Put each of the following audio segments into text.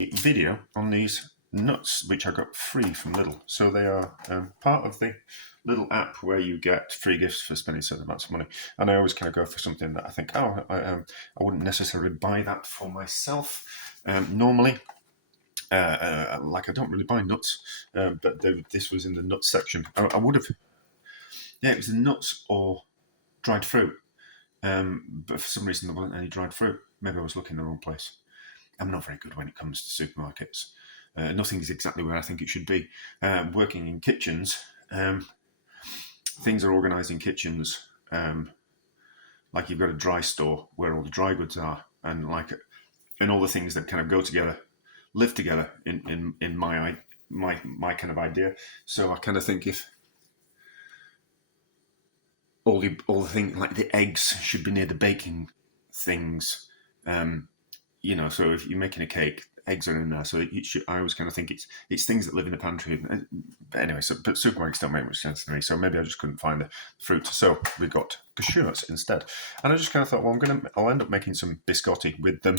video on these nuts, which I got free from Lidl. So they are part of the little app where you get free gifts for spending certain amounts of money. And I always kind of go for something that I think, I wouldn't necessarily buy that for myself normally. Like I don't really buy nuts, but this was in the nuts section. I would have, it was the nuts or dried fruit. But for some reason there wasn't any dried fruit. Maybe I was looking in the wrong place. I'm not very good when it comes to supermarkets. Nothing is exactly where I think it should be. Working in kitchens, things are organised in kitchens. Like you've got a dry store where all the dry goods are, and all the things that kind of go together, live together in my kind of idea. So I kind of think if all the things like the eggs should be near the baking things. So if you're making a cake, eggs are in there. So I always kind of think it's things that live in the pantry. But anyway, but supermarkets don't make much sense to me. So maybe I just couldn't find the fruit. So we got cashews instead. And I just kind of thought, well, I'll end up making some biscotti with them.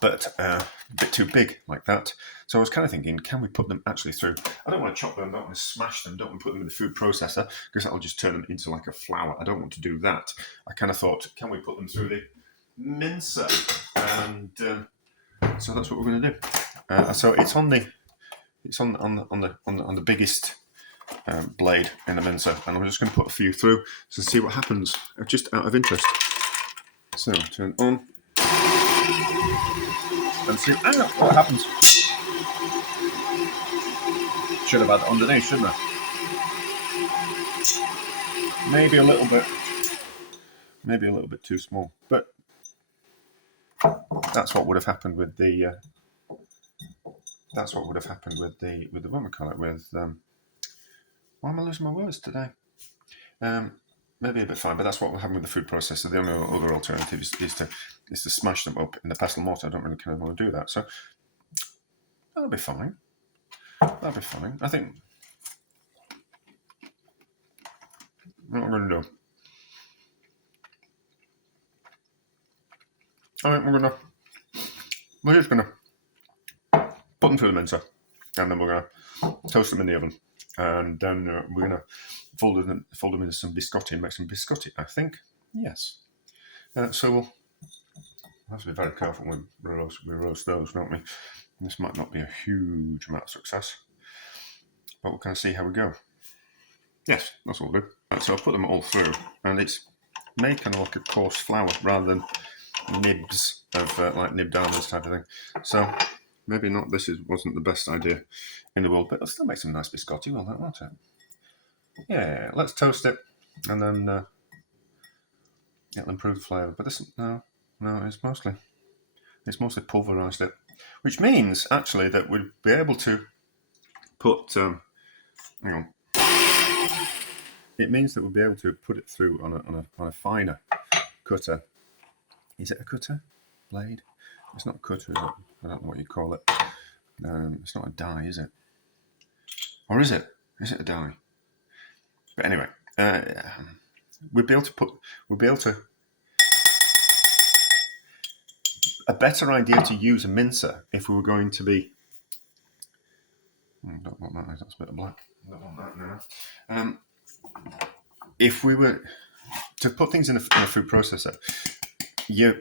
But a bit too big like that. So I was kind of thinking, can we put them actually through? I don't want to chop them, don't want to smash them, don't want to put them in the food processor because that'll just turn them into like a flour. I don't want to do that. I kind of thought, can we put them through the mincer? And so that's what we're going to do. So it's on the biggest blade in the mincer, and I'm just going to put a few through to see what happens, just out of interest. So turn on. And see what happens. Should have had it underneath, shouldn't I? Maybe a little bit too small, but that's what would have happened with the. That's what would have happened with the what we call it with. Why am I losing my words today? Maybe a bit fine, but that's what we're having with the food processor. The only other alternative is to smash them up in the pestle mortar. I don't really kind of want to do that, so that'll be fine. That'll be fine. I think what I'm going to do. I think we're just going to put them through the mincer, and then we're going to toast them in the oven, and then we're going to fold them into some biscotti and make some biscotti, I think. Yes. So we'll have to be very careful when we roast those, don't we? This might not be a huge amount of success, but we'll kind of see how we go. Yes, that's all good. So I'll put them all through, and it's made kind of like a coarse flour rather than nibs of like nibbed almonds type of thing. So maybe not. Wasn't the best idea in the world, but it'll still make some nice biscotti, won't it? Yeah, let's toast it, and then it'll improve the flavour. But it's mostly pulverised it, which means actually that we'd be able to put. Hang on. It means that we'll be able to put it through on a finer cutter. Is it a cutter blade? It's not a cutter, is it? I don't know what you call it. It's not a die, is it? Or is it? Is it a die? But anyway, we'll be able to. A better idea to use a mincer if we were going to be. I don't want that. That's a bit of black. I don't want that now. If we were to put things in a food processor, you're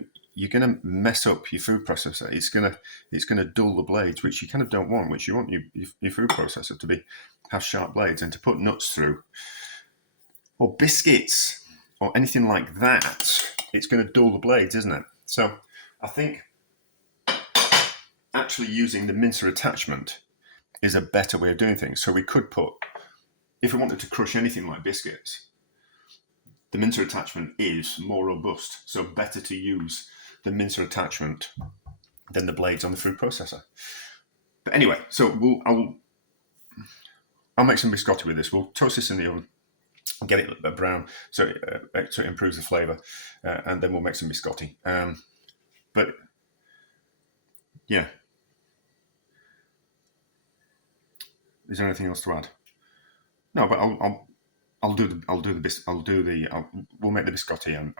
going to mess up your food processor. It's going to dull the blades, which you kind of don't want. Which you want your food processor to have sharp blades, and to put nuts through, or biscuits, or anything like that, it's going to dull the blades, isn't it? So I think actually using the mincer attachment is a better way of doing things. So we could put, if we wanted to crush anything like biscuits, the mincer attachment is more robust, so better to use the mincer attachment than the blades on the food processor. But anyway, so I'll make some biscotti with this. We'll toast this in the oven, get it a little bit brown, so it improves the flavour, and then we'll make some biscotti. But yeah, is there anything else to add? No, but we'll make the biscotti and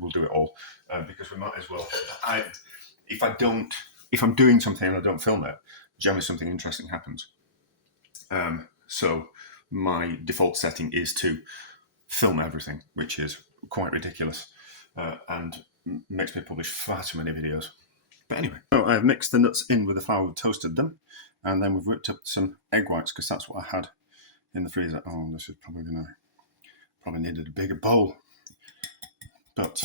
we'll do it all because we might as well. If I don't if I'm doing something and I don't film it, generally something interesting happens. So my default setting is to film everything, which is quite ridiculous and makes me publish far too many videos. But anyway, so I've mixed the nuts in with the flour, we've toasted them, and then we've whipped up some egg whites because that's what I had in the freezer. Oh, this is probably needed a bigger bowl, but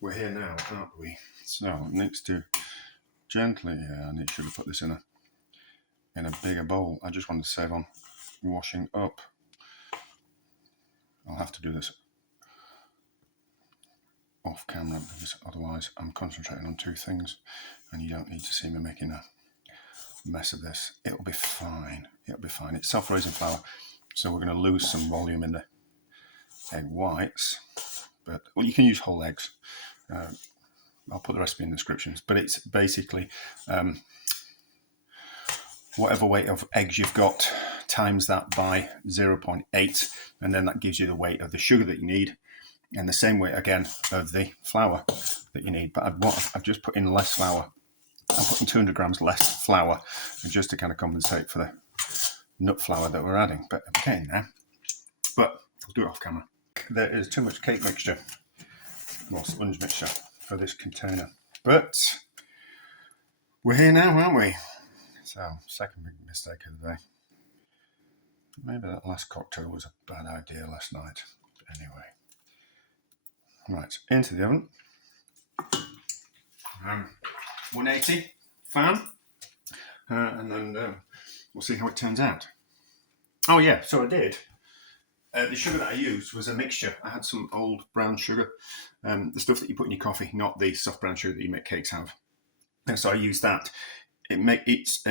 we're here now, aren't we? So next to gently, I should have put this in a bigger bowl. I just wanted to save on washing up. I'll have to do this off camera because otherwise I'm concentrating on two things and you don't need to see me making a mess of this. It'll be fine. It'll be fine. It's self-raising flour, so we're going to lose some volume in the egg whites, but well, you can use whole eggs. I'll put the recipe in the descriptions, but it's basically whatever weight of eggs you've got times that by 0.8, and then that gives you the weight of the sugar that you need, and the same weight again of the flour that you need. But I've just put in less flour. I'm putting 200 grams less flour just to kind of compensate for the nut flour that we're adding. But I'm getting there. But I'll do it off camera. There is too much cake mixture, or sponge mixture, for this container. But we're here now, aren't we? So, second big mistake of the day. Maybe that last cocktail was a bad idea last night. Anyway. Right, into the oven. 180 fan. And then we'll see how it turns out. Oh yeah, so I did. The sugar that I used was a mixture. I had some old brown sugar, the stuff that you put in your coffee, not the soft brown sugar that you make cakes out of. And so I used that. It's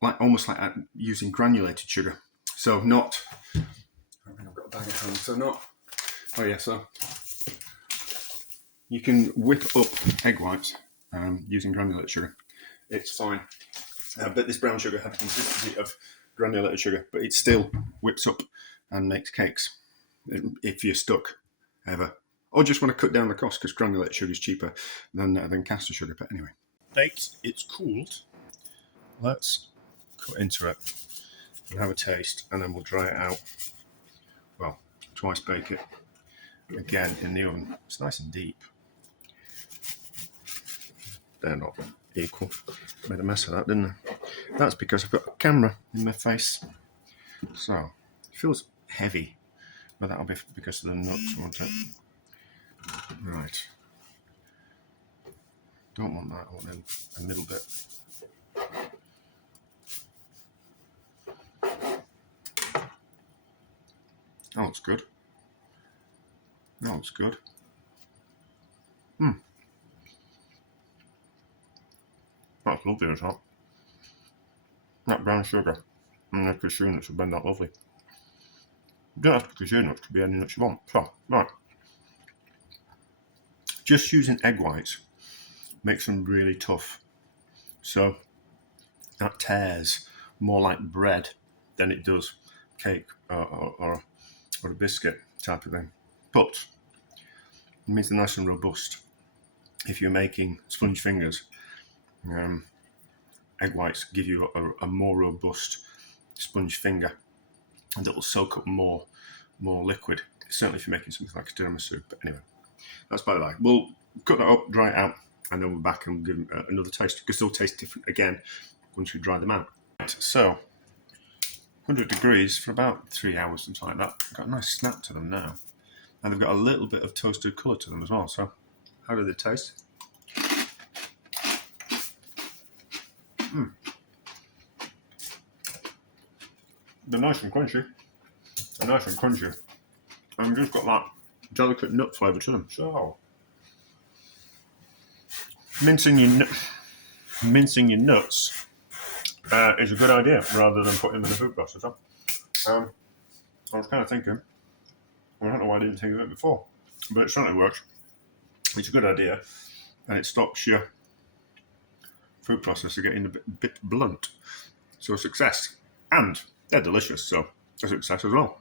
like almost like using granulated sugar. So not. I think I've got a bag of hands. So not. Oh yeah. So you can whip up egg whites using granulated sugar. It's fine. But this brown sugar has the consistency of granulated sugar, but it still whips up and makes cakes if you're stuck ever, or just want to cut down the cost because granulated sugar is cheaper than caster sugar. But anyway, baked, it's cooled. Let's cut into it and have a taste, and then we'll dry it out. Well, twice bake it again in the oven. It's nice and deep. They're not equal. Made a mess of that, didn't I? That's because I've got a camera in my face. So it feels heavy, but that'll be because of the nuts, won't it? Right. Don't want that. I want a little bit. Oh, it's good. Oh, it's good. That's lovely as well. That brown sugar and the cashew nuts have been that lovely. You don't have to cashew nuts to be any nuts you want. So, right. Just using egg whites makes them really tough. So that tears more like bread than it does cake or a biscuit type of thing. But it means they're nice and robust. If you're making sponge fingers, egg whites give you a more robust sponge finger that will soak up more liquid. Certainly if you're making something like a tiramisu. But anyway, that's by the way. We'll cut that up, dry it out, and then we're back and give them another taste. Because they'll taste different again once we dry them out. So 100 degrees for about 3 hours, something like that. Got a nice snap to them now. And they've got a little bit of toasted colour to them as well. So how do they taste? They're nice and crunchy. And just got that delicate nut flavour to them. So mincing your nuts is a good idea rather than putting them in a food processor. I was kind of thinking, I don't know why I didn't think of it before, but it certainly works. It's a good idea, and it stops your food processor getting a bit blunt. So success, and they're delicious, so a success as well.